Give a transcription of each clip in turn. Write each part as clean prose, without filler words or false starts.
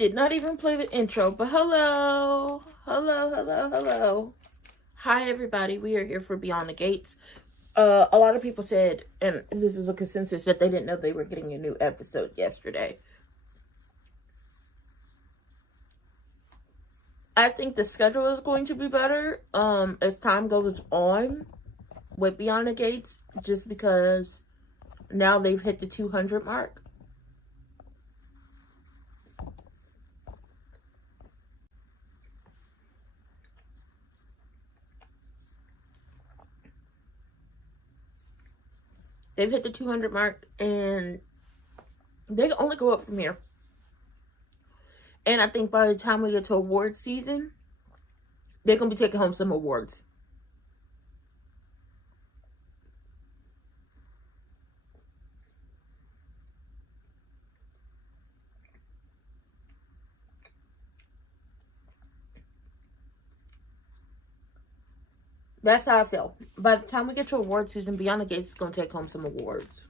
did not even play the intro, but hello. Hi, everybody. We are here for Beyond the Gates. A lot of people said, and this is a consensus, that they didn't know they were getting a new episode yesterday. I think the schedule is going to be better as time goes on with Beyond the Gates, just because now they've hit the 200 mark. They've hit the 200 mark, and they can only go up from here. And I think by the time we get to award season, they're going to be taking home some awards. That's how I feel. By the time we get to award season, Beyond the Gates is going to take home some awards.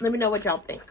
Let me know what y'all think.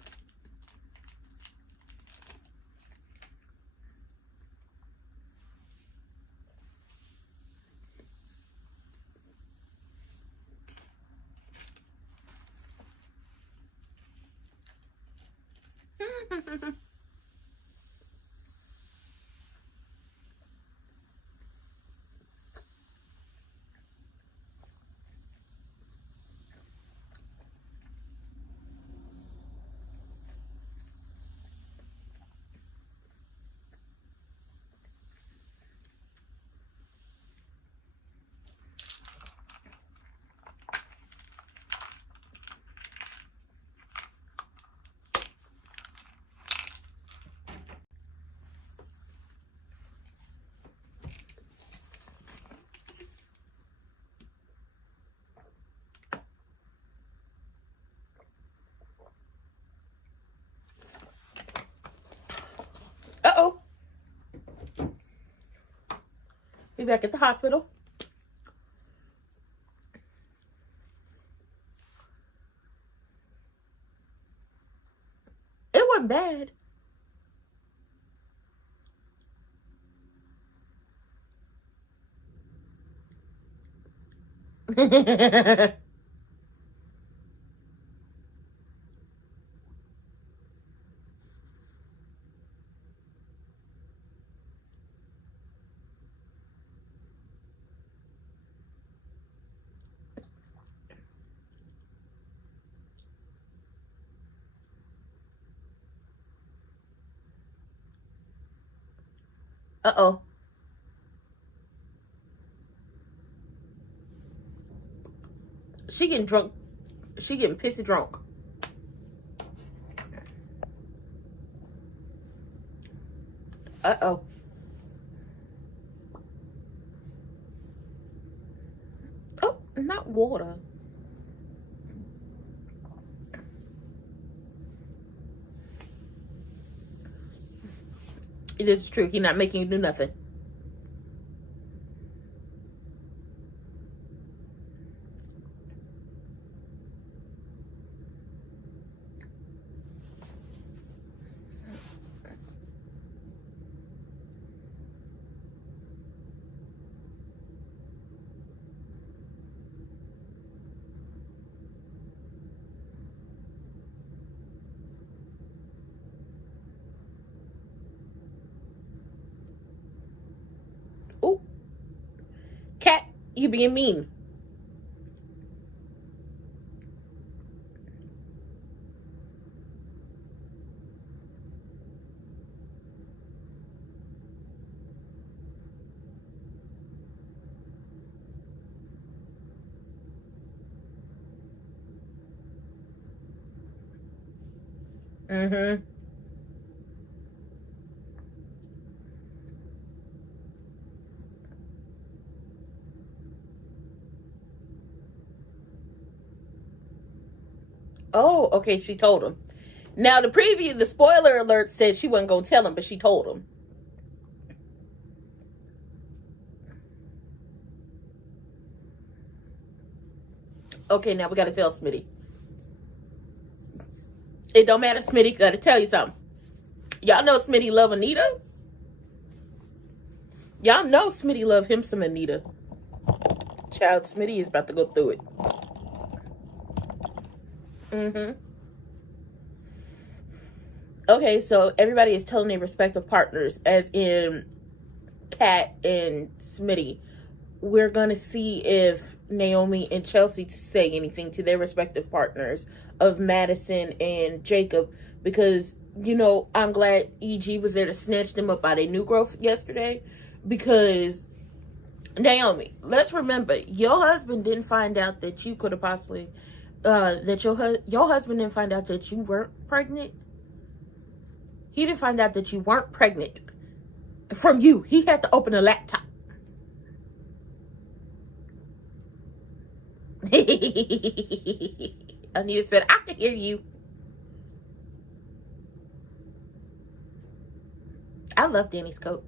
Uh-oh. Be back at the hospital. It wasn't bad. Uh-oh. She getting drunk. She getting pissy drunk. Uh-oh. Oh, not water. It is true. He's not making you do nothing. Oh, Cat, you being mean. Mm-hmm. Oh, okay, she told him. Now, the preview, the spoiler alert says she wasn't going to tell him, but she told him. Okay, now we got to tell Smitty. It don't matter, Smitty. Got to tell you something. Y'all know Smitty love Anita. Y'all know Smitty love him some Anita. Child, Smitty is about to go through it. Okay, so everybody is telling their respective partners, as in Kat and Smitty. We're going to see if Naomi and Chelsea say anything to their respective partners of Madison and Jacob, because, you know, I'm glad EG was there to snatch them up by their new growth yesterday, because Naomi, let's remember, your husband didn't find out that you could have possibly, that your husband didn't find out that you weren't pregnant. He didn't find out that you weren't pregnant from you. He had to open a laptop. Anita said, I can hear you. I love Danny's coat.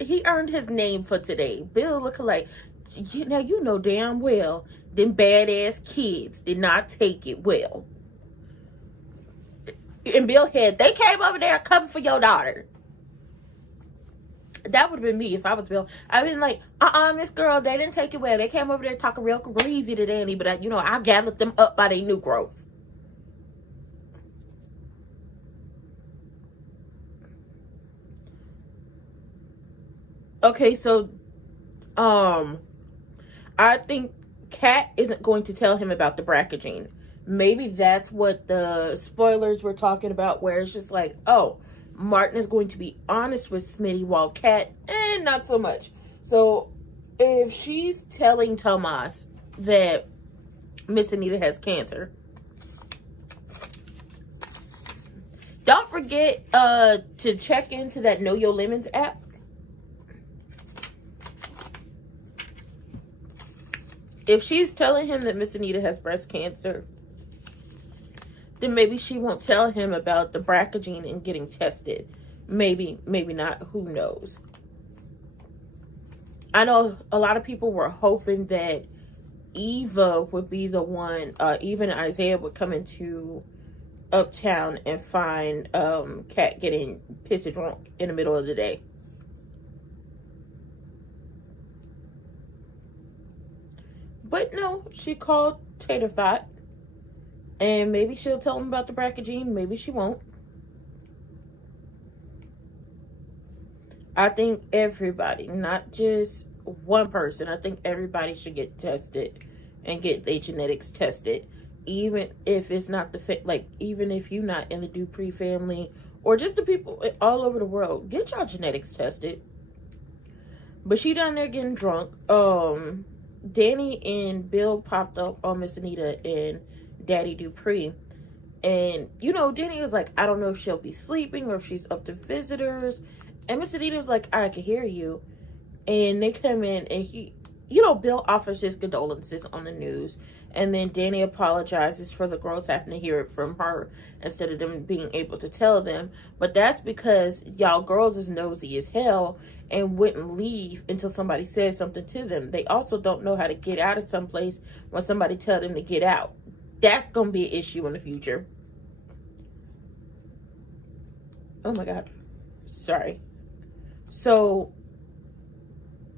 He earned his name for today. Bill looking like, you know damn well them badass kids did not take it well. And Bill had, they came over there coming for your daughter. That would have been me if I was Bill. I'd been like, this girl, they didn't take it well. They came over there talking real crazy to Danny, but I gathered them up by their new growth. Okay, so, I think Kat isn't going to tell him about the brackaging. Maybe that's what the spoilers were talking about, where it's just like, oh, Martin is going to be honest with Smitty, while Kat, not so much. So, if she's telling Tomas that Miss Anita has cancer, don't forget to check into that Know Your Lemons app. If she's telling him that Miss Anita has breast cancer, then maybe she won't tell him about the brackaging and getting tested. Maybe not. Who knows? I know a lot of people were hoping that Eva would be the one, Eva and Isaiah would come into Uptown and find Kat getting pissy drunk in the middle of the day. But no, she called Tater Thought. And maybe she'll tell him about the brackaging. Maybe she won't. I think everybody, not just one person, I think everybody should get tested and get their genetics tested. Even if it's not even if you're not in the Dupree family, or just the people all over the world, get your genetics tested. But she down there getting drunk. Danny and Bill popped up on Miss Anita and Daddy Dupree. And, Danny was like, I don't know if she'll be sleeping or if she's up to visitors. And Miss Anita was like, I can hear you. And they come in and Bill offers his condolences on the news. And then Danny apologizes for the girls having to hear it from her instead of them being able to tell them. But that's because y'all girls is nosy as hell and wouldn't leave until somebody said something to them. They also don't know how to get out of someplace when somebody tell them to get out. That's going to be an issue in the future. Oh my God. Sorry. So,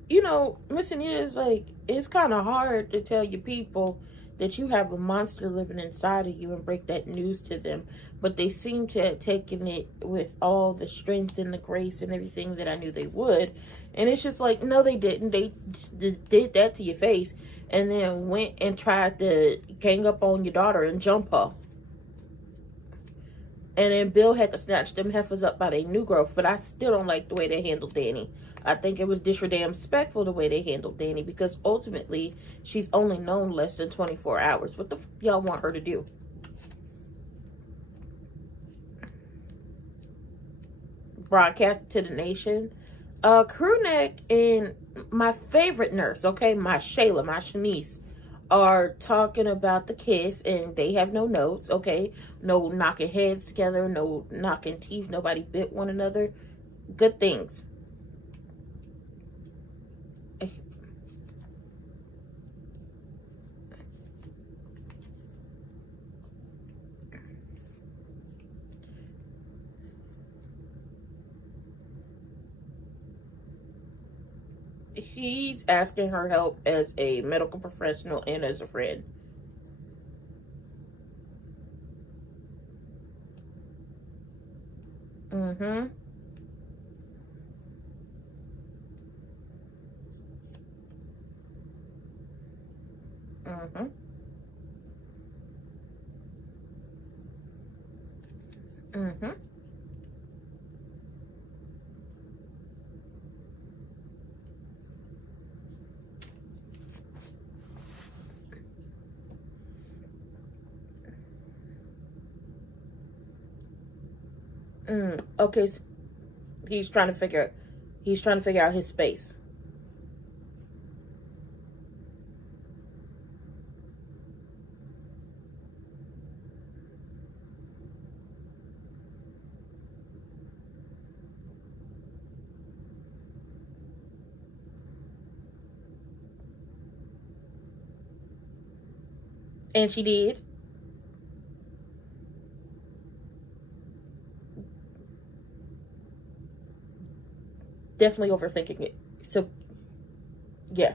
Miss Anita is like, it's kind of hard to tell your people that you have a monster living inside of you and break that news to them. But they seem to have taken it with all the strength and the grace and everything that I knew they would. And it's just like, no, they didn't. They did that to your face and then went and tried to gang up on your daughter and jump her. And then Bill had to snatch them heifers up by their new growth. But I still don't like the way they handled Danny. I think it was disrespectful the way they handled Danny, because ultimately she's only known less than 24 hours. What the f y'all want her to do? broadcast to the nation. Crew neck and my favorite nurse, okay, my Shayla, my Shanice, are talking about the kiss, and they have no notes, okay? No knocking heads together, no knocking teeth, nobody bit one another. Good things. He's asking her help as a medical professional and as a friend. Mm-hmm. Mm-hmm. Mm-hmm. Okay, so he's trying to figure out his space. And she did. Definitely overthinking it. So, yeah.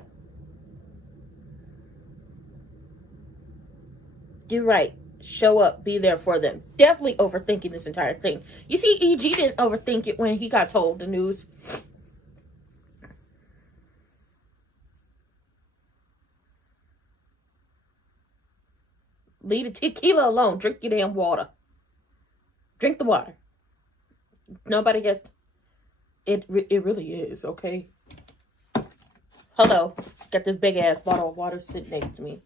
You're right. Show up. Be there for them. Definitely overthinking this entire thing. You see, E.G. didn't overthink it when he got told the news. Leave the tequila alone. Drink your damn water. Drink the water. Nobody gets... It really is, okay? Hello. Got this big ass bottle of water sitting next to me.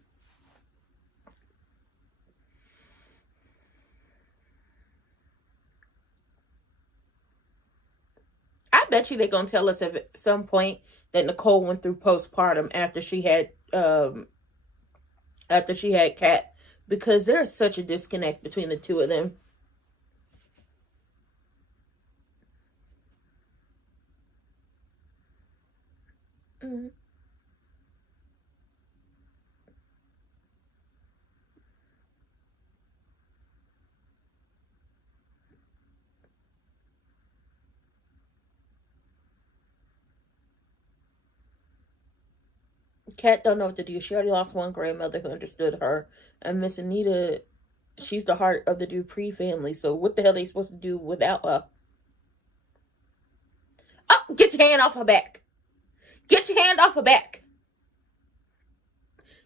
I bet you they're gonna tell us at some point that Nicole went through postpartum after she had Kat, because there's such a disconnect between the two of them. Mm-hmm. Kat don't know what to do. She already lost one grandmother who understood her. And Miss Anita, she's the heart of the Dupree family. So what the hell are they supposed to do without her? Oh, get your hand off her back. Get your hand off her back.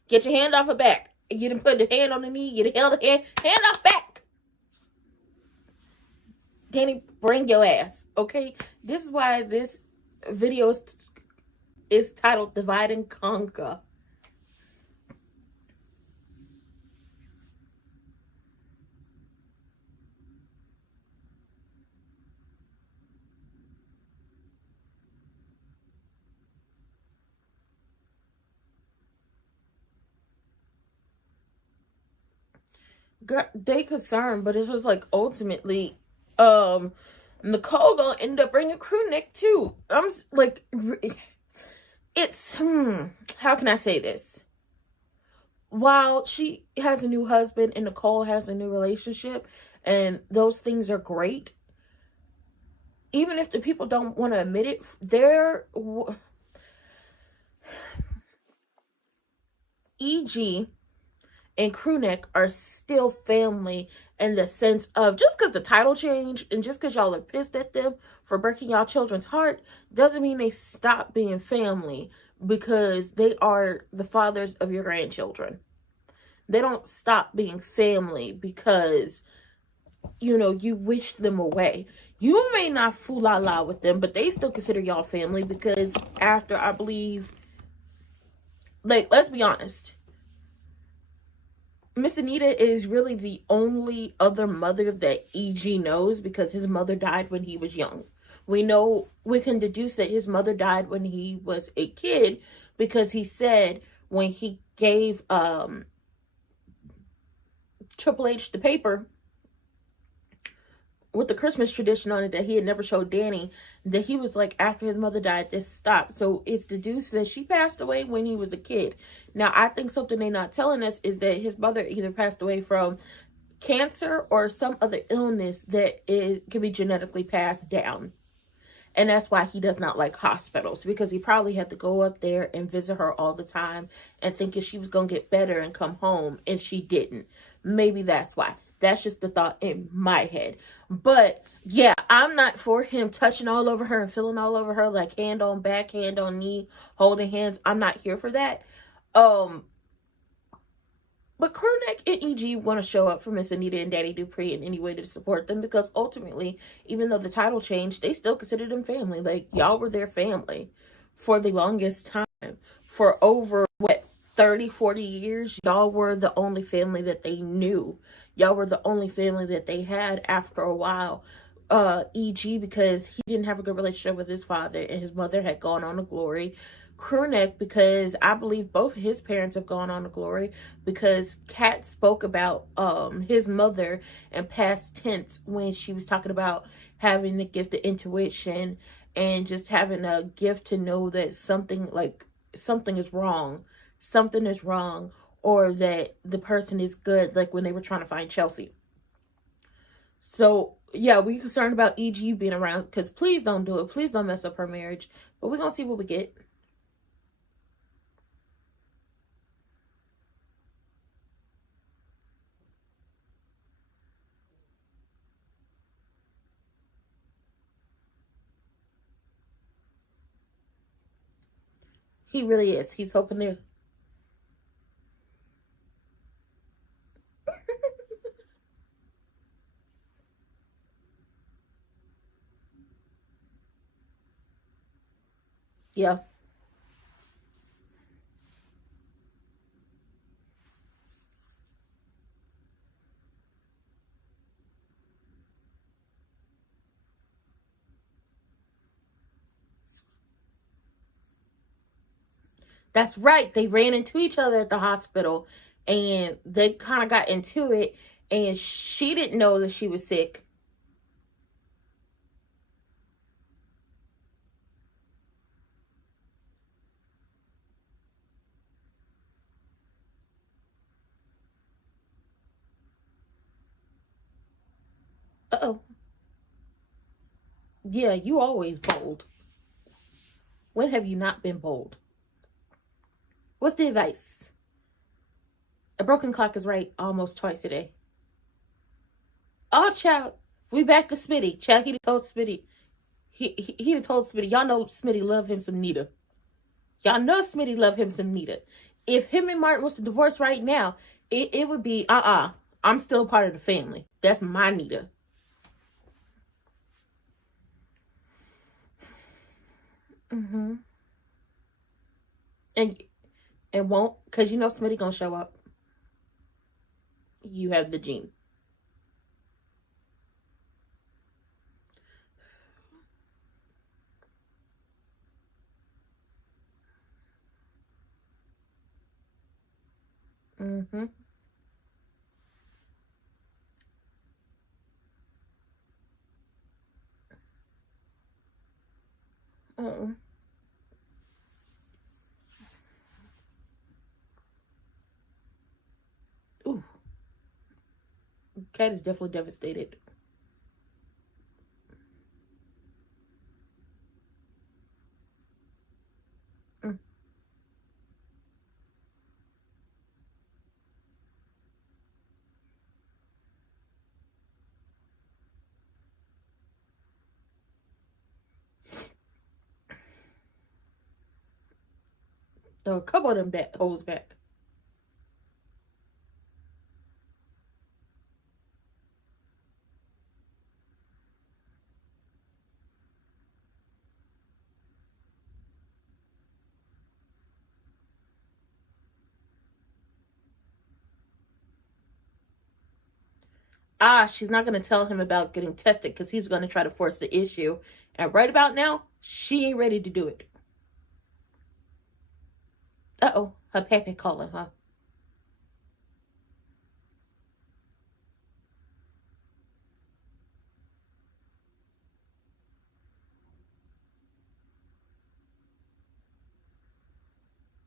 Get your hand off her back. You didn't put the hand on the knee. You done held the hand off back. Danny, bring your ass. Okay? This is why this video is titled Divide and Conquer. Girl, they concerned, but it was like ultimately, Nicole gonna end up bringing crew neck too. I'm like, it's how can I say this? While she has a new husband and Nicole has a new relationship, and those things are great, even if the people don't want to admit it, E.G. and Crewneck are still family in the sense of just because the title changed and just because y'all are pissed at them for breaking y'all children's heart doesn't mean they stop being family, because they are the fathers of your grandchildren. They don't stop being family because, you know, you wish them away. You may not fool la la with them, but they still consider y'all family, because after, I believe, like, let's be honest, Miss Anita is really the only other mother that E.G. knows, because his mother died when he was young. We know we can deduce that his mother died when he was a kid because he said when he gave Triple H the paper with the Christmas tradition on it that he had never showed Danny, that he was like, after his mother died, this stopped. So it's deduced that she passed away when he was a kid. Now, I think something they're not telling us is that his mother either passed away from cancer or some other illness that can be genetically passed down. And that's why he does not like hospitals, because he probably had to go up there and visit her all the time and thinking she was going to get better and come home, and she didn't. Maybe that's why. That's just the thought in my head. But yeah, I'm not for him touching all over her and feeling all over her, like hand on back, hand on knee, holding hands. I'm not here for that. But Crewneck and EG want to show up for Miss Anita and Daddy Dupree in any way to support them, because ultimately, even though the title changed, they still consider them family. Like, y'all were their family for the longest time. For over, 30, 40 years, y'all were the only family that they knew. Y'all were the only family that they had after a while. EG, because he didn't have a good relationship with his father and his mother had gone on to glory. Crewneck, because I believe both of his parents have gone on to glory, because Kat spoke about his mother in past tense when she was talking about having the gift of intuition and just having a gift to know that something is wrong. Something is wrong, or that the person is good, like when they were trying to find Chelsea. So, yeah, we concerned about EG being around, because please don't do it. Please don't mess up her marriage. But we're going to see what we get. He really is. He's hoping they're... Yeah. That's right. They ran into each other at the hospital, and they kind of got into it, and she didn't know that she was sick. Uh-oh. Yeah, you always bold. When have you not been bold? What's the advice? A broken clock is right almost twice a day. Oh, child. We back to Smitty. Child, he done told Smitty. He done told Smitty. Y'all know Smitty love him some Nita. Y'all know Smitty love him some Nita. If him and Martin was to divorce right now, it would be, I'm still a part of the family. That's my Nita. Mm-hmm. And won't, because you know Smitty gonna show up. You have the gene. Mm-hmm. Mm-mm. Ooh. Cat is definitely devastated. Mm. Throw a couple of them holes back. she's not going to tell him about getting tested because he's going to try to force the issue. And right about now, she ain't ready to do it. Uh-oh, her pappy calling, huh?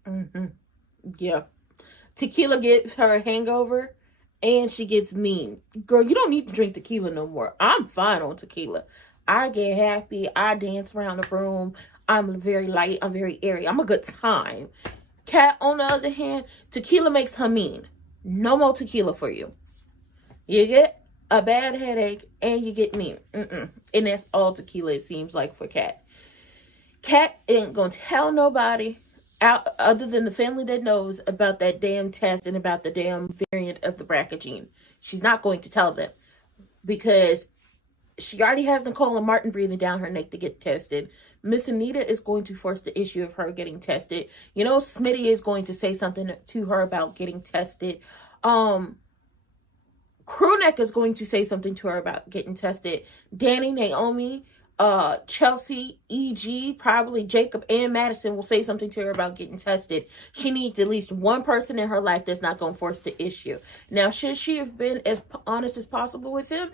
Mm-hmm. Yeah. Tequila gets her a hangover and she gets mean. Girl, you don't need to drink tequila no more. I'm fine on tequila. I get happy. I dance around the room. I'm very light. I'm very airy. I'm a good time. Cat, on the other hand, tequila makes her mean. No more tequila for you. You get a bad headache and you get mean. And that's all tequila, it seems like, for Cat. Cat ain't gonna tell nobody out other than the family that knows about that damn test and about the damn variant of the BRCA gene. She's not going to tell them because she already has Nicole and Martin breathing down her neck to get tested. Miss Anita is going to force the issue of her getting tested. You know, Smitty is going to say something to her about getting tested. Crewneck is going to say something to her about getting tested. Danny, Naomi, Chelsea, E.G., probably Jacob and Madison will say something to her about getting tested. She needs at least one person in her life that's not going to force the issue. Now, should she have been as honest as possible with him?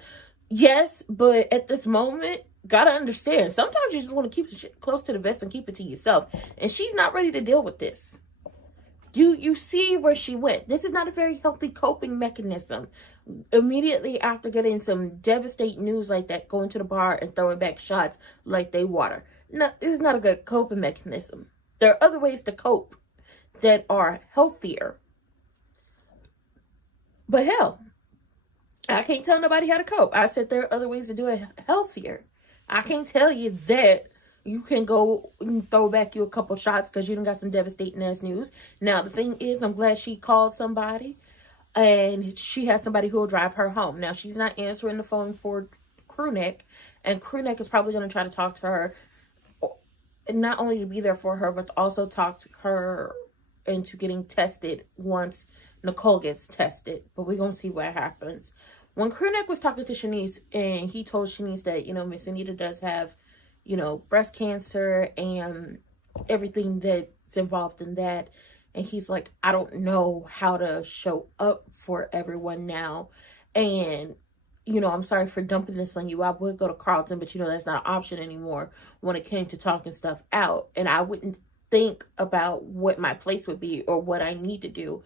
Yes, but at this moment, gotta understand, sometimes you just want to keep the shit close to the vest and keep it to yourself. And she's not ready to deal with this. You see where she went. This is not a very healthy coping mechanism. Immediately after getting some devastating news like that, going to the bar and throwing back shots like they water. No, this is not a good coping mechanism. There are other ways to cope that are healthier. But hell, I can't tell nobody how to cope. I said there are other ways to do it healthier. I can't tell you that you can go and throw back you a couple shots because you done got some devastating ass news. Now, the thing is, I'm glad she called somebody and she has somebody who will drive her home. Now, she's not answering the phone for Crewneck, and Crewneck is probably going to try to talk to her, not only to be there for her, but to also talk to her into getting tested once Nicole gets tested. But we're going to see what happens. When Crewneck was talking to Shanice, and he told Shanice that, you know, Miss Anita does have, you know, breast cancer and everything that's involved in that. And he's like, I don't know how to show up for everyone now. And, you know, I'm sorry for dumping this on you. I would go to Carlton, but, you know, that's not an option anymore when it came to talking stuff out. And I wouldn't think about what my place would be or what I need to do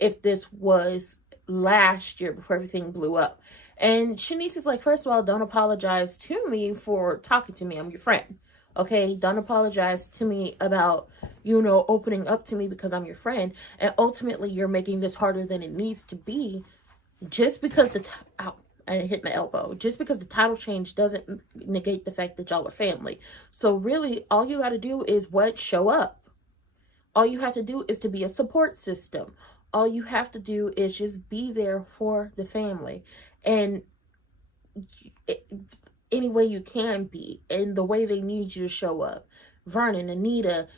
if this was last year before everything blew up. And Shanice is like, first of all, don't apologize to me for talking to me. I'm your friend. Okay? Don't apologize to me about, you know, opening up to me because I'm your friend. And ultimately, you're making this harder than it needs to be just because I hit my elbow. Just because the title change doesn't negate the fact that y'all are family. So really, all you got to do is what? Show up. All you have to do is to be a support system. All you have to do is just be there for the family. And any way you can be. And the way they need you to show up. Vernon, Anita,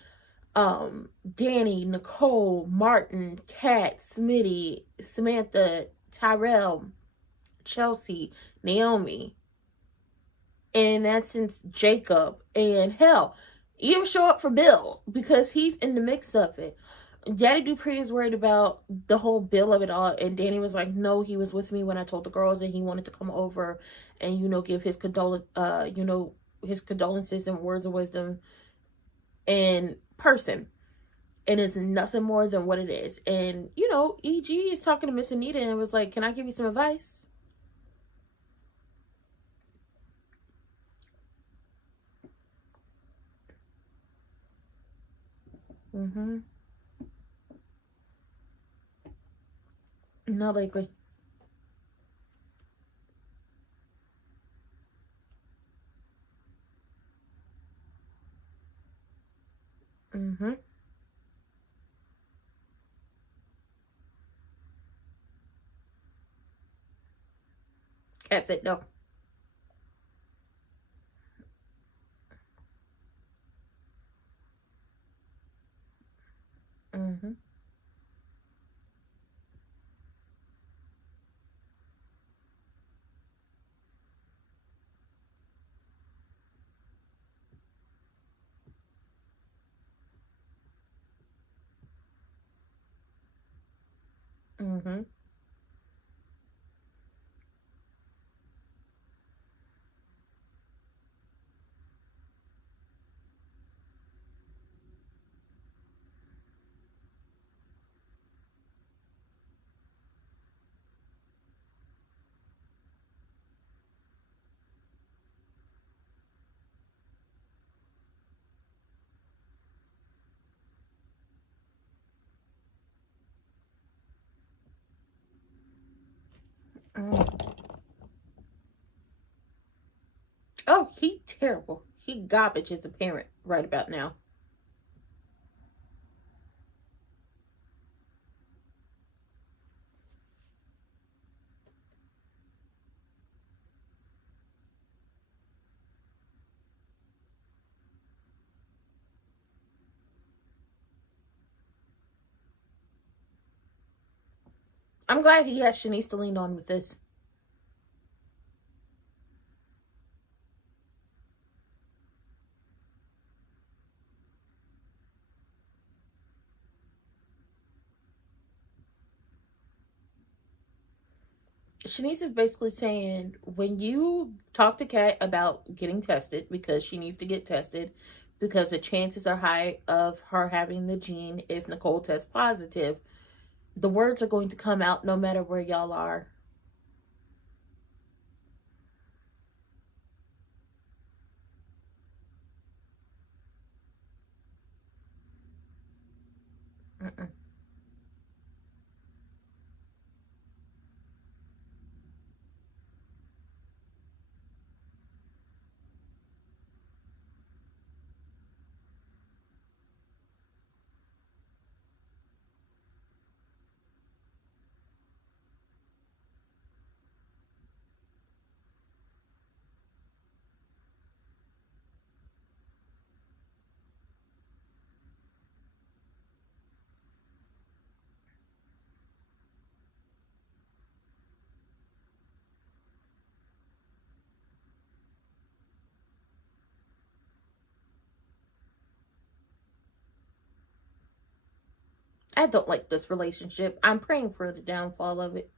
Danny, Nicole, Martin, Kat, Smitty, Samantha, Tyrell, Chelsea, Naomi. And in essence, Jacob. And hell, even show up for Bill. Because he's in the mix of it. Daddy Dupree is worried about the whole Bill of it all, and Danny was like, no, he was with me when I told the girls and he wanted to come over and, you know, give his his condolences and words of wisdom in person. And it's nothing more than what it is. And, you know, E.G. is talking to Miss Anita and was like, can I give you some advice? Not likely. Cat said no. Mm-hmm. Mm. Oh, he terrible. He garbage as a parent right about now. I'm glad he has Shanice to lean on with this. Shanice is basically saying when you talk to Kat about getting tested, because she needs to get tested, because the chances are high of her having the gene if Nicole tests positive, the words are going to come out no matter where y'all are. Mm-mm. I don't like this relationship. I'm praying for the downfall of it.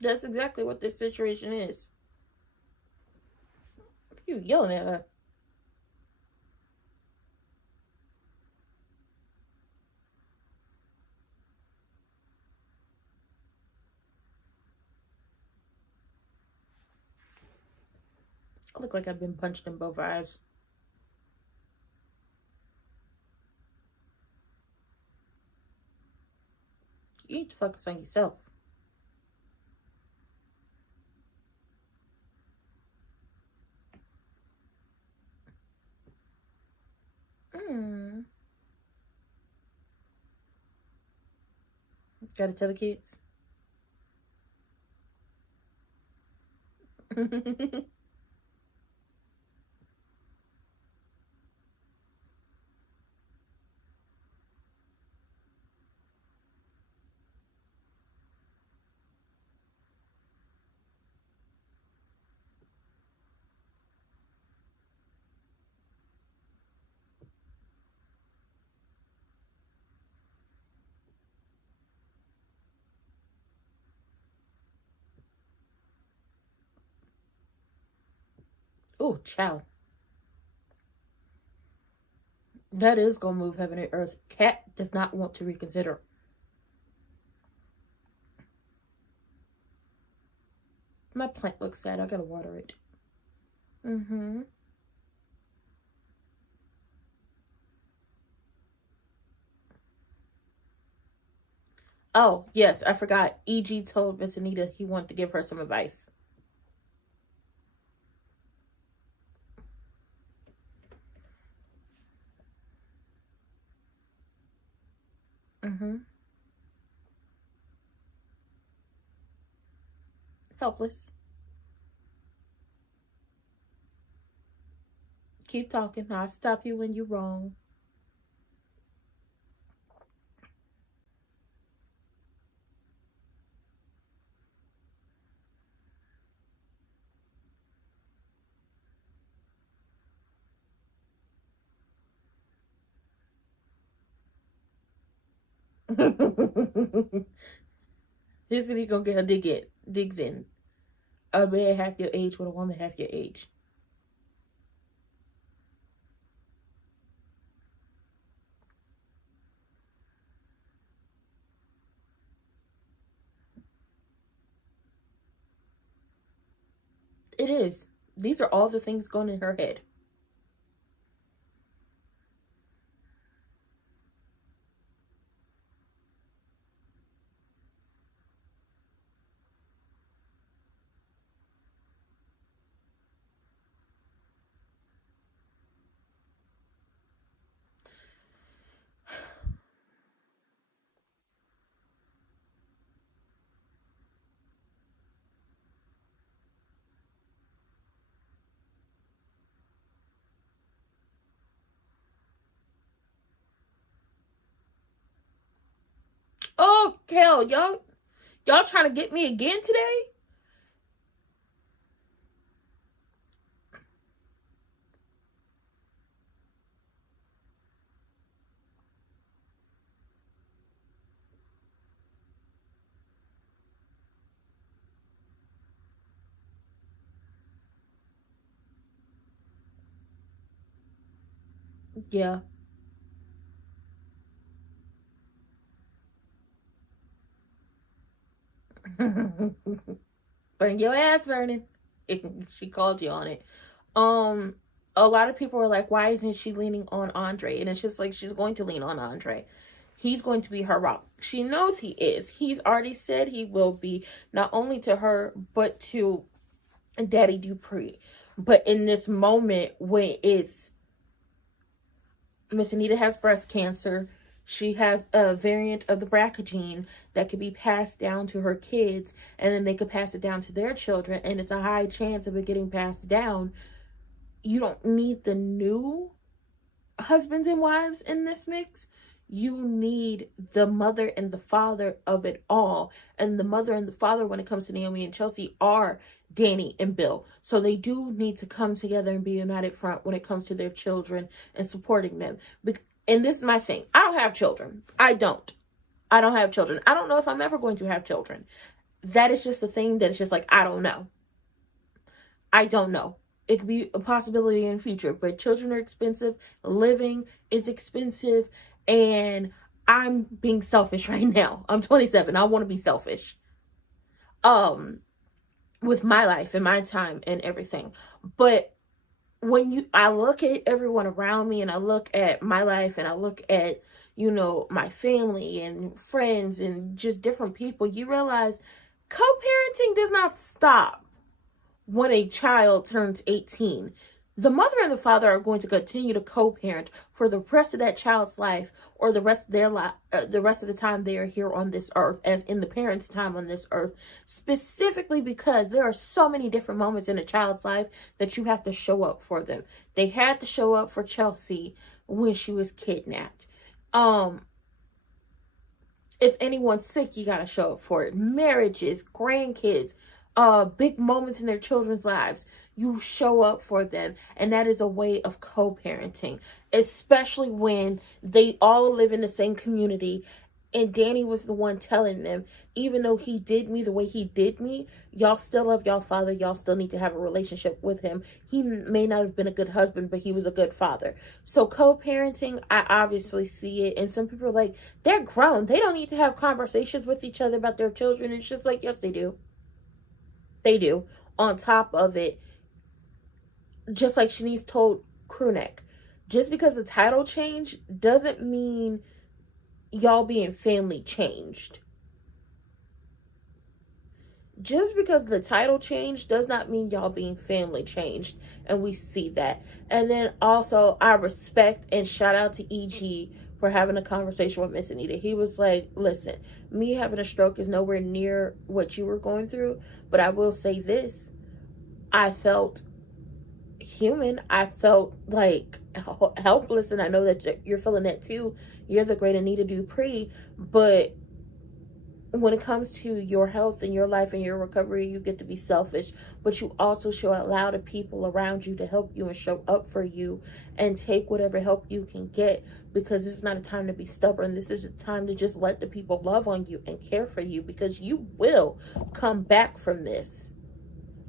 That's exactly what this situation is. You yelling at her. I look like I've been punched in both eyes. You need to focus on yourself. Mm. Gotta tell the kids. Oh, child. That is gonna move heaven and earth. Kat does not want to reconsider. My plant looks sad. I gotta water it. Mm-hmm. Oh, yes, I forgot. E.G. told Miss Anita he wanted to give her some advice. Mm-hmm. Helpless. Keep talking. I'll stop you when you're wrong. This city gonna get her digs in. A man half your age with a woman half your age. It is. These are all the things going in her head. Oh, hell, y'all trying to get me again today? Yeah. Burn your ass, Vernon. She called you on it. A lot of people are like, why isn't she leaning on Andre? And it's just like, she's going to lean on Andre. He's going to be her rock. She knows he is. He's already said he will be, not only to her, but to Daddy Dupree. But in this moment when it's Miss Anita has breast cancer, she has a variant of the BRCA gene that could be passed down to her kids, and then they could pass it down to their children, and it's a high chance of it getting passed down. You don't need the new husbands and wives in this mix. You need the mother and the father of it all. And the mother and the father, when it comes to Naomi and Chelsea, are Danny and Bill. So they do need to come together and be a united front when it comes to their children and supporting them. And this is my thing. I don't have children. I don't have children. I don't know if I'm ever going to have children. That is just a thing that is just like, I don't know. I don't know. It could be a possibility in the future, but children are expensive. Living is expensive. And I'm being selfish right now. I'm 27. I want to be selfish. With my life and my time and everything. But when I look at everyone around me, and I look at my life, and I look at, my family and friends and just different people, you realize co-parenting does not stop when a child turns 18. The mother and the father are going to continue to co-parent for the rest of that child's life, or the rest of their life, the rest of the time they are here on this earth, as in the parents' time on this earth, specifically because there are so many different moments in a child's life that you have to show up for them. They had to show up for Chelsea when she was kidnapped. If anyone's sick, you got to show up for it. Marriages, grandkids, big moments in their children's lives, you show up for them. And that is a way of co-parenting, especially when they all live in the same community. And Danny was the one telling them, even though he did me the way he did me, y'all still love y'all father. Y'all still need to have a relationship with him. He may not have been a good husband, but he was a good father. So co-parenting, I obviously see it. And some people are like, they're grown. They don't need to have conversations with each other about their children. It's just like, yes, they do. They do. On top of it, just like Shanice told Crewneck, just because the title changed doesn't mean y'all being family changed. Just because the title changed does not mean y'all being family changed. And we see that. And then also, I respect and shout out to E.G. for having a conversation with Miss Anita. He was like, listen, me having a stroke is nowhere near what you were going through. But I will say this. I felt human. I felt like helpless. And I know that you're feeling that too. You're the great Anita Dupree. But when it comes to your health and your life and your recovery, you get to be selfish, but you also should allow the people around you to help you and show up for you and take whatever help you can get, because this is not a time to be stubborn. This is a time to just let the people love on you and care for you, because you will come back from this.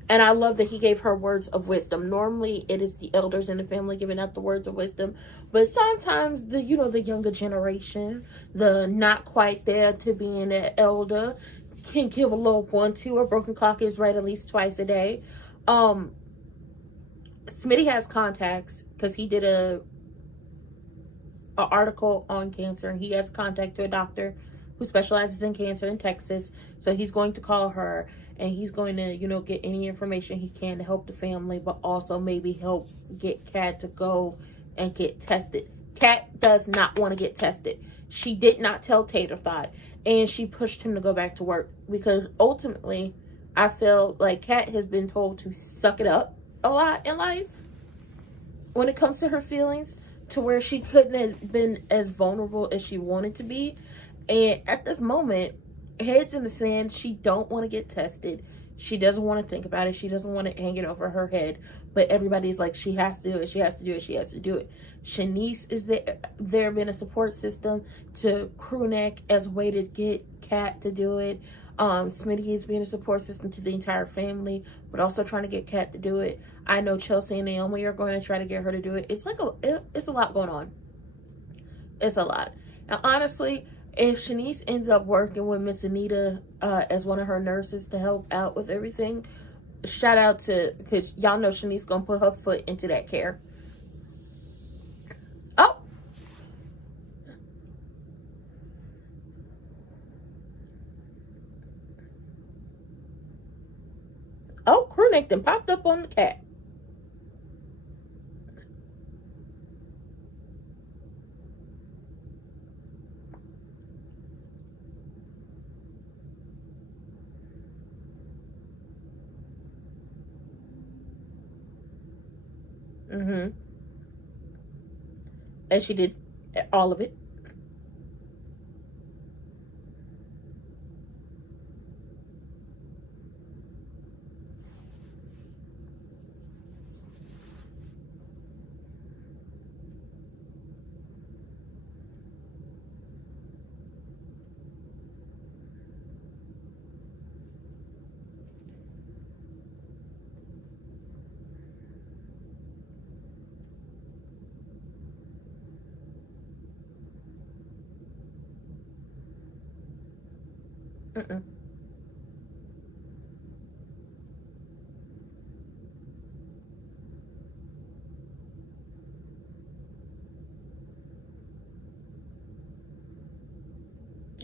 And I love that he gave her words of wisdom. Normally, it is the elders in the family giving out the words of wisdom. But sometimes the younger generation, the not quite there to being an elder, can give a little 1-2. A broken clock is right at least twice a day. Smitty has contacts because he did a article on cancer, and he has contact to a doctor who specializes in cancer in Texas. So he's going to call her, and he's going to, get any information he can to help the family, but also maybe help get Kat to go and get tested. Kat does not want to get tested. She did not tell Tater Thought, and she pushed him to go back to work, because ultimately I feel like Kat has been told to suck it up a lot in life when it comes to her feelings, to where she couldn't have been as vulnerable as she wanted to be. And at this moment, heads in the sand, she don't want to get tested. She doesn't want to think about it. She doesn't want to hang it over her head. But everybody's like, she has to do it. She has to do it. She has to do it. Shanice is there being a support system to crew neck as a way to get Kat to do it. Smitty is being a support system to the entire family, but also trying to get Kat to do it. I know Chelsea and Naomi are going to try to get her to do it. It's like it's a lot going on. It's a lot. And honestly, if Shanice ends up working with Miss Anita as one of her nurses to help out with everything, shout out to, because y'all know Shanice gonna put her foot into that care. Oh, crew neck then popped up on the cat. And she did all of it.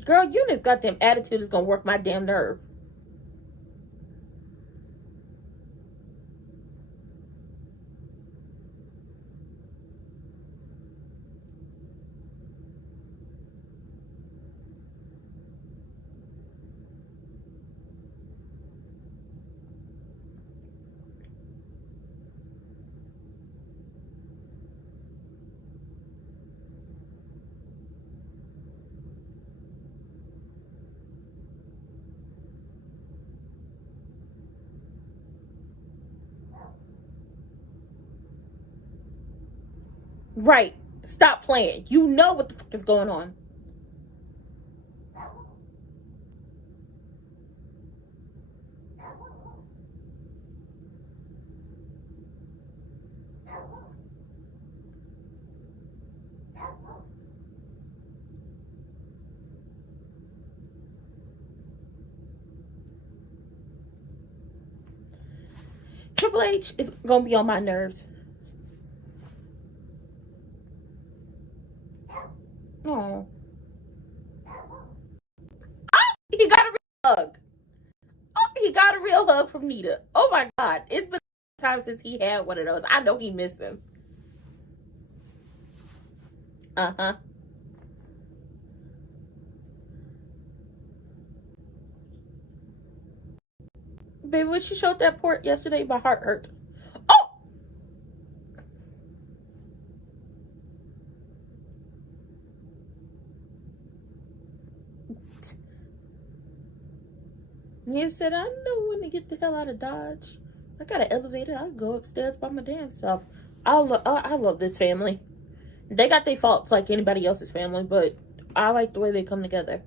Girl, you this goddamn attitude is gonna work my damn nerve. Right. Stop playing. You know what the fuck is going on. Triple H is gonna be on my nerves. Oh. He got a real hug. Oh, he got a real hug from Nita. Oh my God. It's been a time since he had one of those. I know he missed him. Uh-huh. Baby, when she showed that port yesterday, my heart hurt. Oh! He said, I know when to get the hell out of Dodge. I got an elevator. I'll go upstairs by my damn self. I love this family. They got their faults like anybody else's family, but I like the way they come together.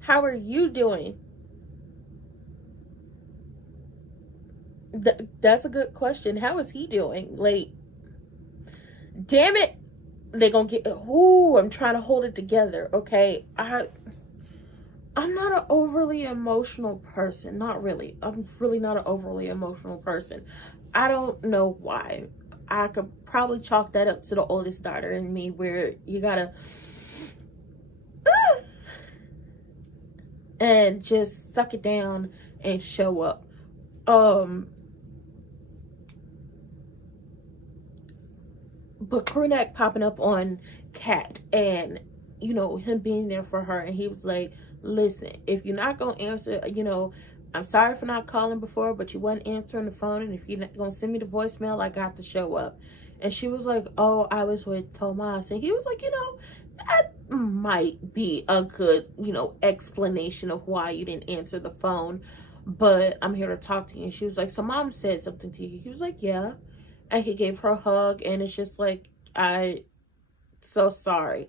How are you doing? That's a good question. How is he doing? Like, damn it. They gonna get, ooh, I'm trying to hold it together. Okay. I'm not an overly emotional person. Not really. I'm really not an overly emotional person. I don't know why. I could probably chalk that up to the oldest daughter in me, where you gotta and just suck it down and show up. But Krunak popping up on Kat, and you know, him being there for her, and he was like, listen, if you're not gonna answer, you know, I'm sorry for not calling before, but you wasn't answering the phone, and if you're not gonna send me the voicemail, I got to show up. And she was like, oh, I was with Tomas. And he was like, you know, that might be a good, you know, explanation of why you didn't answer the phone, but I'm here to talk to you. And she was like, so mom said something to you? He was like, yeah. And he gave her a hug, and it's just like, I so sorry.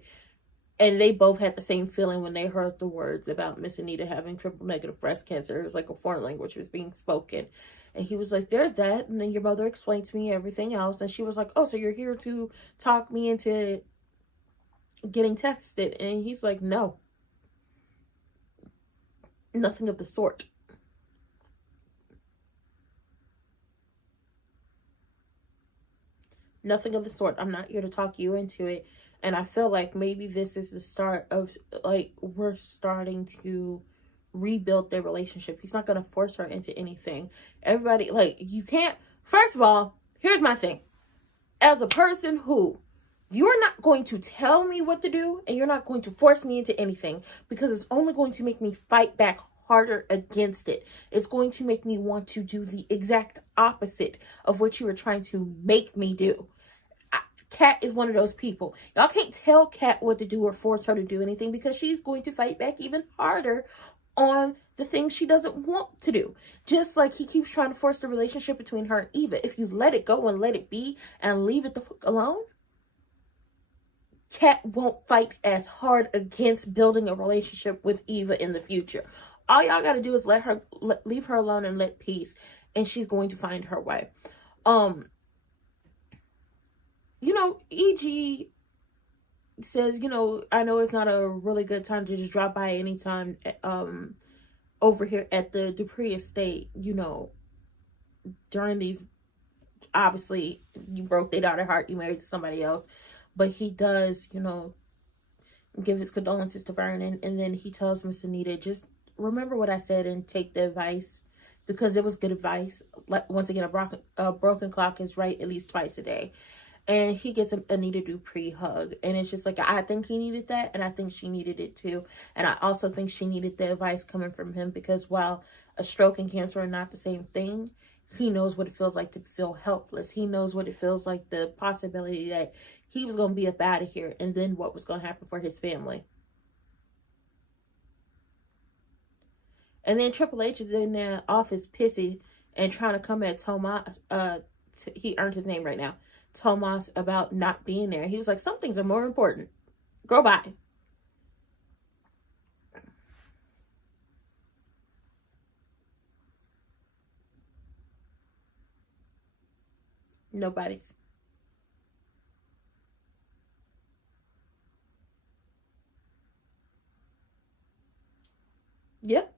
And they both had the same feeling when they heard the words about Miss Anita having triple negative breast cancer. It was like a foreign language was being spoken. And he was like, there's that. And then your mother explained to me everything else. And she was like, oh, so you're here to talk me into getting texted? And he's like, no, nothing of the sort. Nothing of the sort. I'm not here to talk you into it. And I feel like maybe this is the start of, like, we're starting to rebuild their relationship. He's not going to force her into anything. Everybody, like, you can't, first of all, here's my thing. As a person who, you're not going to tell me what to do, and you're not going to force me into anything, because it's only going to make me fight back harder against it. It's going to make me want to do the exact opposite of what you were trying to make me do. Kat is one of those people. Y'all can't tell Kat what to do or force her to do anything, because she's going to fight back even harder on the things she doesn't want to do. Just like he keeps trying to force the relationship between her and Eva. If you let it go and let it be and leave it the fuck alone, Kat won't fight as hard against building a relationship with Eva in the future. All y'all got to do is leave her alone and let peace, and she's going to find her way. You know, EG says, you know, I know it's not a really good time to just drop by anytime over here at the Dupree estate, you know, during these, obviously, you broke their daughter's heart, you married somebody else, but he does, you know, give his condolences to Vernon, and then he tells Miss Anita, just remember what I said and take the advice, because it was good advice. Like, once again, a broken clock is right at least twice a day. And he gets Anita Dupree hug. And it's just like, I think he needed that. And I think she needed it too. And I also think she needed the advice coming from him. Because while a stroke and cancer are not the same thing, he knows what it feels like to feel helpless. He knows what it feels like, the possibility that he was going to be up out of here. And then what was going to happen for his family. And then Triple H is in the office pissy and trying to come at Tomas. He earned his name right now. Tomas, about not being there. He was like, some things are more important. Go by. Nobody's. Yep.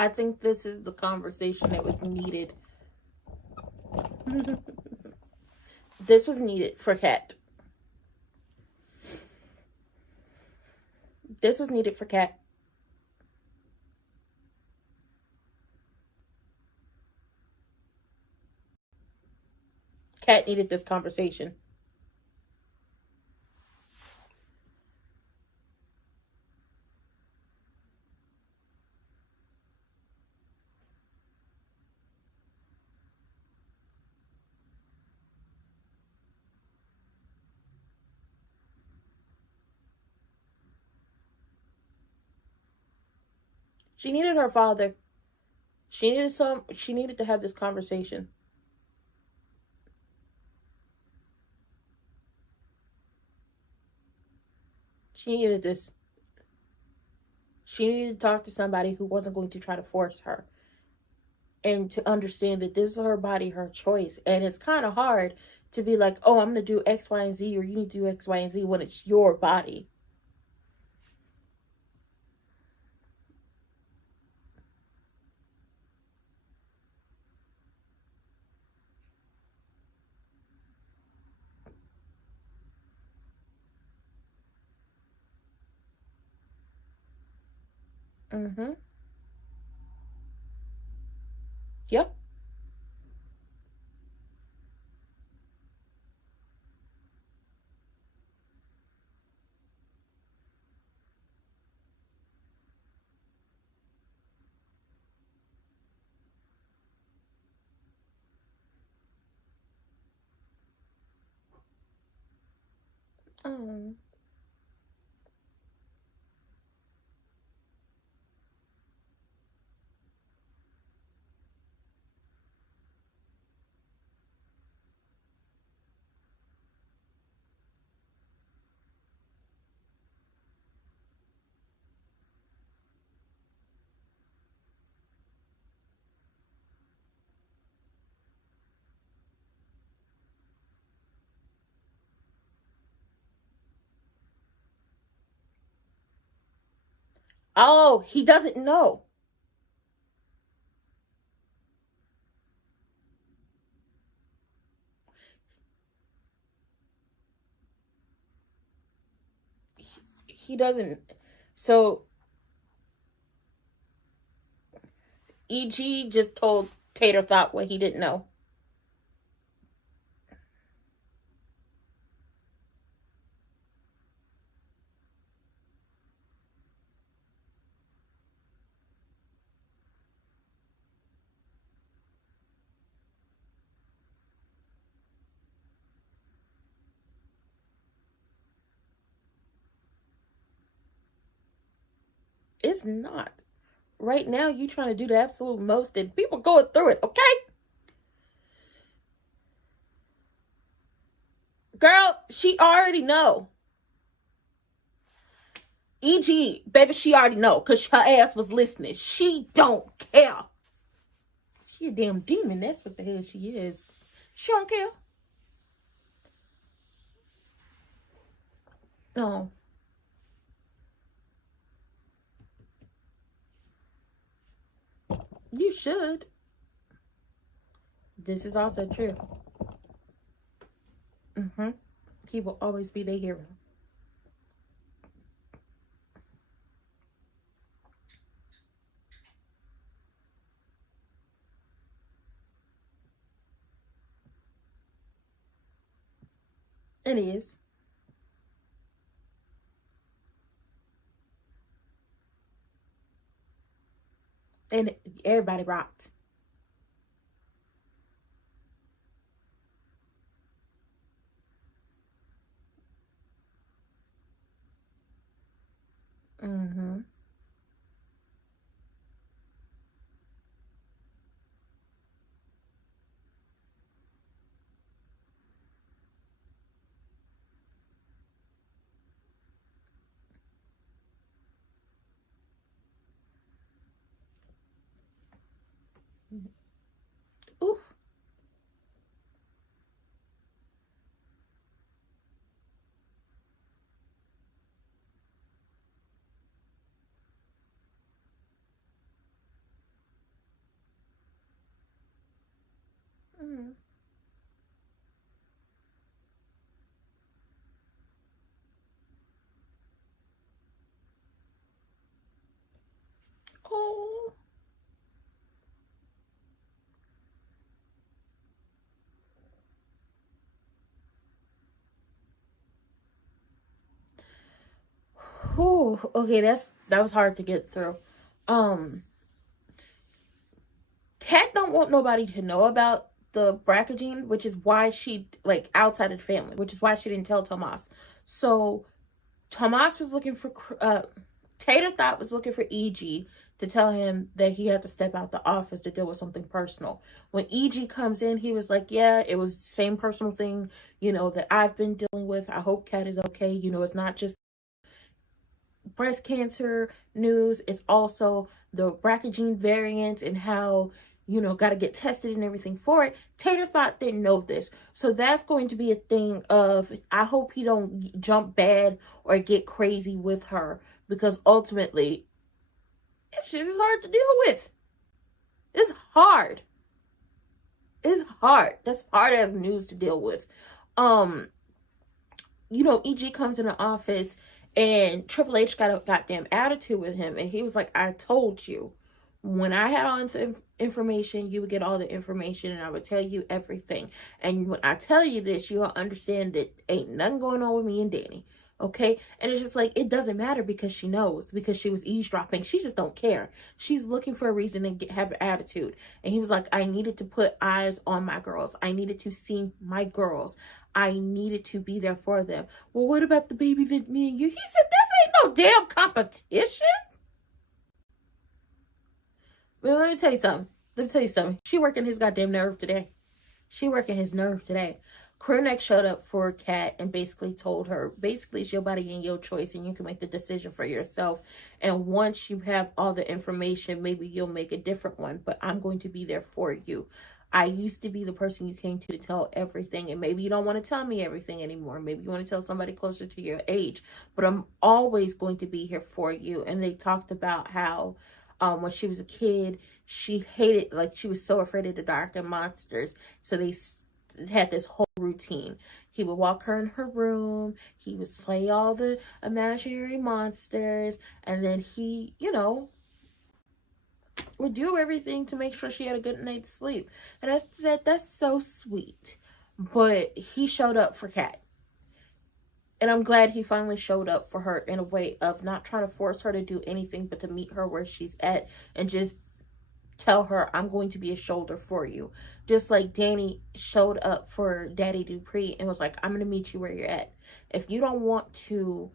I think this is the conversation that was needed. This was needed for Kat. This was needed for Kat. Kat needed this conversation. She needed her father. She needed to have this conversation. She needed this. She needed to talk to somebody who wasn't going to try to force her. And to understand that this is her body, her choice. And it's kind of hard to be like, oh, I'm going to do X, Y, and Z, or you need to do X, Y, and Z when it's your body. Mm-hmm. Yep. Oh. Oh, he doesn't know. He doesn't. So, E.G. just told Tater Thought what he didn't know. It's not. Right now, you trying to do the absolute most, and people going through it, okay? Girl, she already know. E.G., baby, she already know, because her ass was listening. She don't care. She a damn demon. That's what the hell she is. She don't care. No. You should. This is also true. Mm-hmm. He will always be their hero. It is. And everybody rocked. Mm-hmm. Ooh. Oh, okay, that was hard to get through. Kat don't want nobody to know about the BRCA, which is why she, like, outside of the family, which is why she didn't tell Tomas. So Tomas was looking for, Tater Thought was looking for EG to tell him that he had to step out the office to deal with something personal. When EG comes in, he was like, yeah, it was the same personal thing, that I've been dealing with. I hope Kat is okay. It's not just breast cancer news. It's also the BRCA variant and how, got to get tested and everything for it. Tater Thought didn't know this. So that's going to be a thing of, I hope he don't jump bad or get crazy with her, because ultimately, it's just hard to deal with. It's hard. It's hard. That's hard as news to deal with. EG comes in the office and Triple H got a goddamn attitude with him. And he was like, I told you. When I had all the information, you would get all the information and I would tell you everything. And when I tell you this, you'll understand that ain't nothing going on with me and Danny. Okay? And it's just like, it doesn't matter because she knows, because she was eavesdropping. She just don't care. She's looking for a reason to have attitude. And he was like, I needed to put eyes on my girls. I needed to see my girls. I needed to be there for them. Well, what about the baby that me and you? He said, this ain't no damn competition. Well, let me tell you something. She working his goddamn nerve today. Crewneck showed up for Kat and basically told her, it's your body and your choice and you can make the decision for yourself. And once you have all the information, maybe you'll make a different one, but I'm going to be there for you. I used to be the person you came to tell everything, and maybe you don't want to tell me everything anymore. Maybe you want to tell somebody closer to your age, but I'm always going to be here for you. And they talked about how when she was a kid, she hated, like, she was so afraid of the dark and monsters. So they had this whole routine. He would walk her in her room. He would slay all the imaginary monsters. And then he, would do everything to make sure she had a good night's sleep. And that's so sweet. But he showed up for Kat. And I'm glad he finally showed up for her in a way of not trying to force her to do anything, but to meet her where she's at and just tell her, I'm going to be a shoulder for you. Just like Danny showed up for Daddy Dupree and was like, I'm going to meet you where you're at. If you don't want to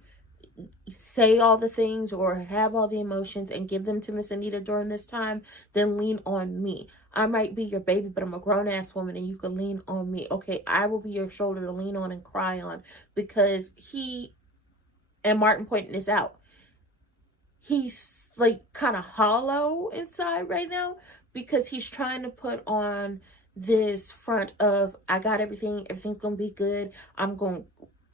say all the things or have all the emotions and give them to Miss Anita during this time, then lean on me. I might be your baby, but I'm a grown-ass woman and you can lean on me. Okay, I will be your shoulder to lean on and cry on, because and Martin pointing this out, he's like kind of hollow inside right now because he's trying to put on this front of, I got everything's gonna be good, I'm gonna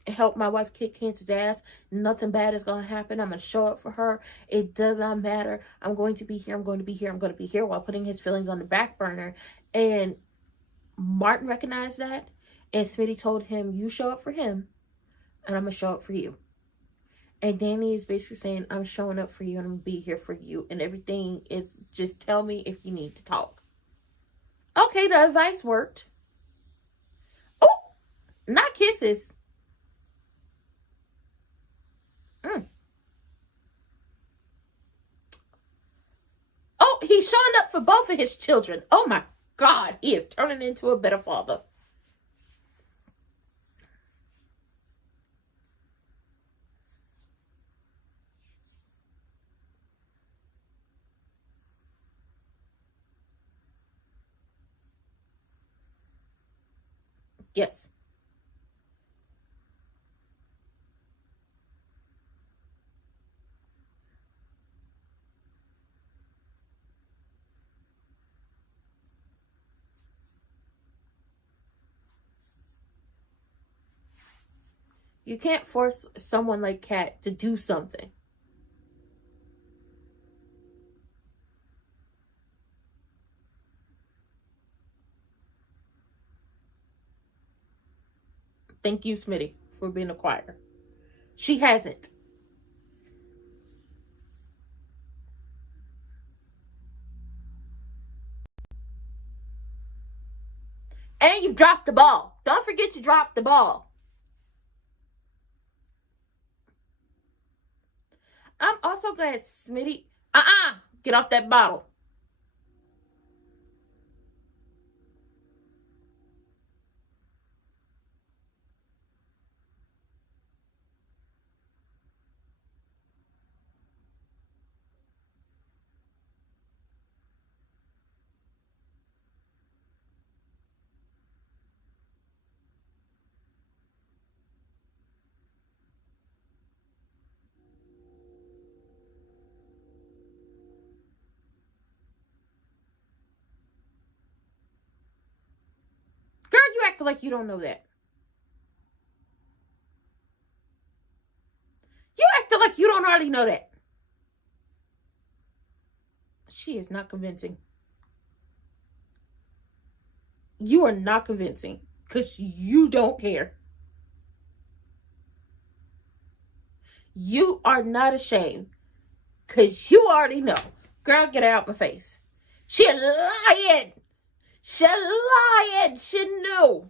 help my wife kick cancer's ass, nothing bad is gonna happen, I'm gonna show up for her, it does not matter, I'm going to be here, while putting his feelings on the back burner. And Martin recognized that, and Smitty told him, you show up for him and I'm gonna show up for you. And Danny is basically saying, I'm showing up for you and I'm gonna be here for you, and everything is just tell me if you need to talk. Okay, the advice worked. Oh, not kisses. Oh, he's showing up for both of his children. Oh my God, he is turning into a better father. Yes. You can't force someone like Kat to do something. Thank you, Smitty, for being a choir. She hasn't. And you've dropped the ball. Don't forget to drop the ball. I'm also glad Smitty... Get off that bottle. Girl, you act like you don't know that. You acting like you don't already know that. She is not convincing. You are not convincing. Because you don't care. You are not ashamed. Because you already know. Girl, get out my face. She lying. She lying. She knew.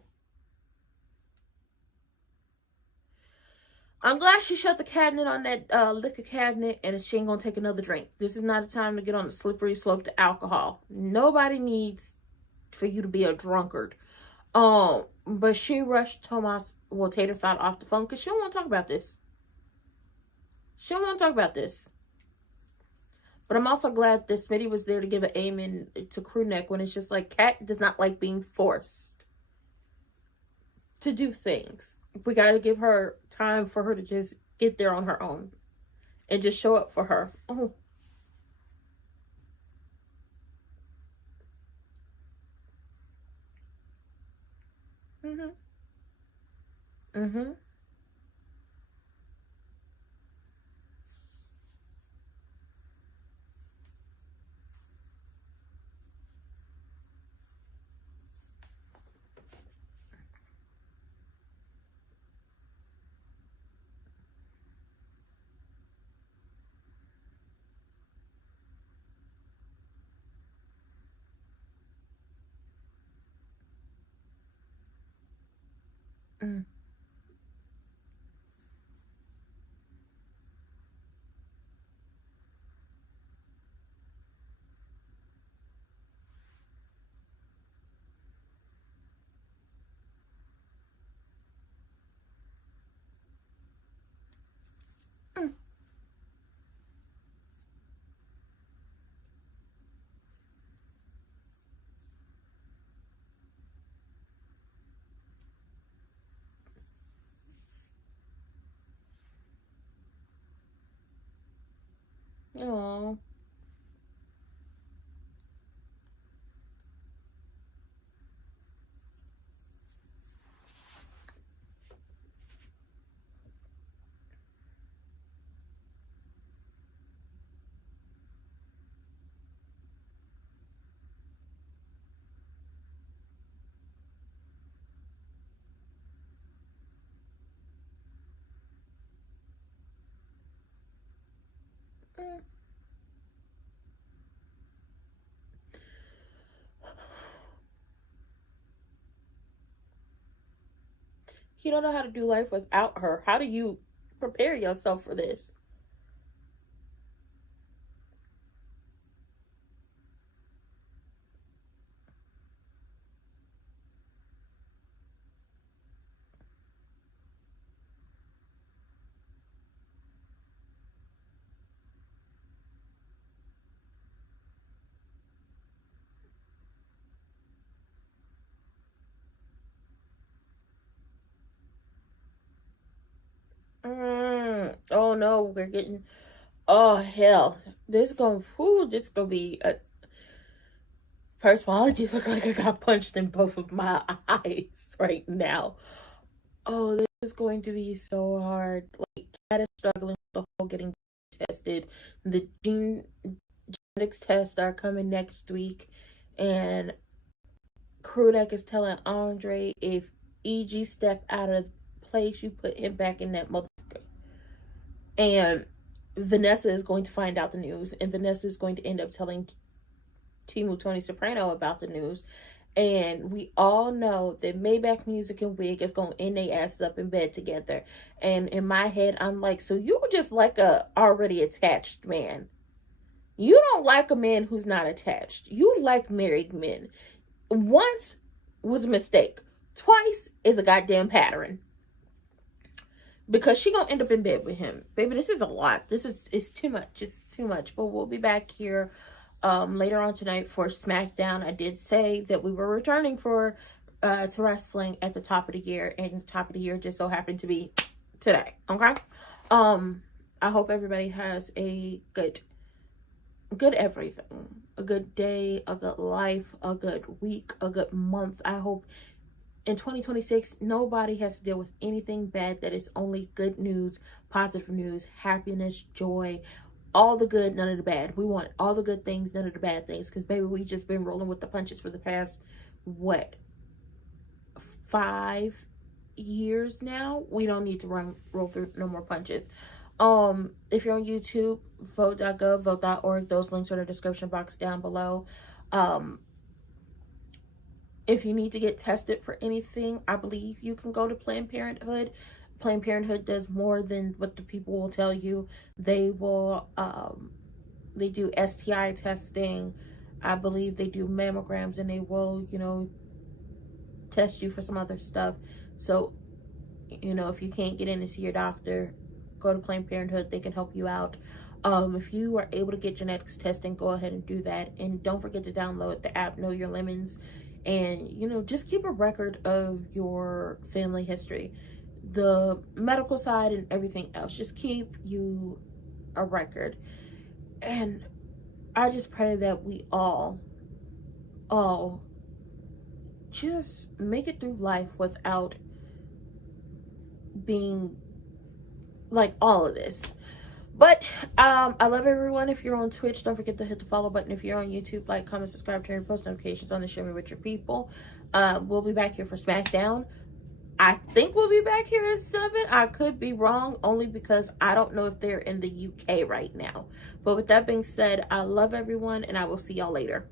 I'm glad she shut the cabinet on that liquor cabinet and she ain't gonna take another drink. This is not a time to get on the slippery slope to alcohol. Nobody needs for you to be a drunkard. But she rushed Tater Tot off the phone because she don't want to talk about this. She don't want to talk about this. But I'm also glad that Smitty was there to give an amen to crew neck when it's just like Kat does not like being forced to do things. We got to give her time for her to just get there on her own and just show up for her. Oh. Mm-hmm. Mm-hmm. Mm. Mm. Oh. Mm. You don't know how to do life without her. How do you prepare yourself for this? Oh no, we're getting... Oh hell. This is gonna be a... First of all, I just look like I got punched in both of my eyes right now. Oh, this is going to be so hard. Like, Kat is struggling with the whole getting tested. The genetics tests are coming next week. And Krudak is telling Andre, if EG step out of place, you put him back in that motherfucker. And Vanessa is going to find out the news. And Vanessa is going to end up telling Tony Soprano about the news. And we all know that Maybach Music and Wig is going to end their ass up in bed together. And in my head, I'm like, so you just like a already attached man. You don't like a man who's not attached. You like married men. Once was a mistake. Twice is a goddamn pattern. Because she gonna end up in bed with him. Baby, this is a lot. It's too much. It's too much. But we'll be back here later on tonight for SmackDown. I did say that we were returning to wrestling at the top of the year. And the top of the year just so happened to be today. Okay? I hope everybody has a good everything. A good day, a good life, a good week, a good month. I hope in 2026, nobody has to deal with anything bad. That is only good news, positive news, happiness, joy, all the good, none of the bad. We want all the good things, none of the bad things. Because, baby, we just been rolling with the punches for the past, 5 years now? We don't need to roll through no more punches. If you're on YouTube, vote.gov, vote.org. Those links are in the description box down below. If you need to get tested for anything, I believe you can go to Planned Parenthood. Planned Parenthood does more than what the people will tell you. They will, they do STI testing. I believe they do mammograms, and they will, test you for some other stuff. So, if you can't get in to see your doctor, go to Planned Parenthood. They can help you out. If you are able to get genetics testing, go ahead and do that. And don't forget to download the app, Know Your Lemons. And, just keep a record of your family history. The medical side and everything else. Just keep you a record. And I just pray that we all just make it through life without being like all of this. But I love everyone. If you're on Twitch, don't forget to hit the follow button. If you're on YouTube, like, comment, subscribe, turn your post notifications on, and share me with your people. We'll be back here for SmackDown. I think we'll be back here at 7. I could be wrong, only because I don't know if they're in the UK right now. But with that being said, I love everyone, and I will see y'all later.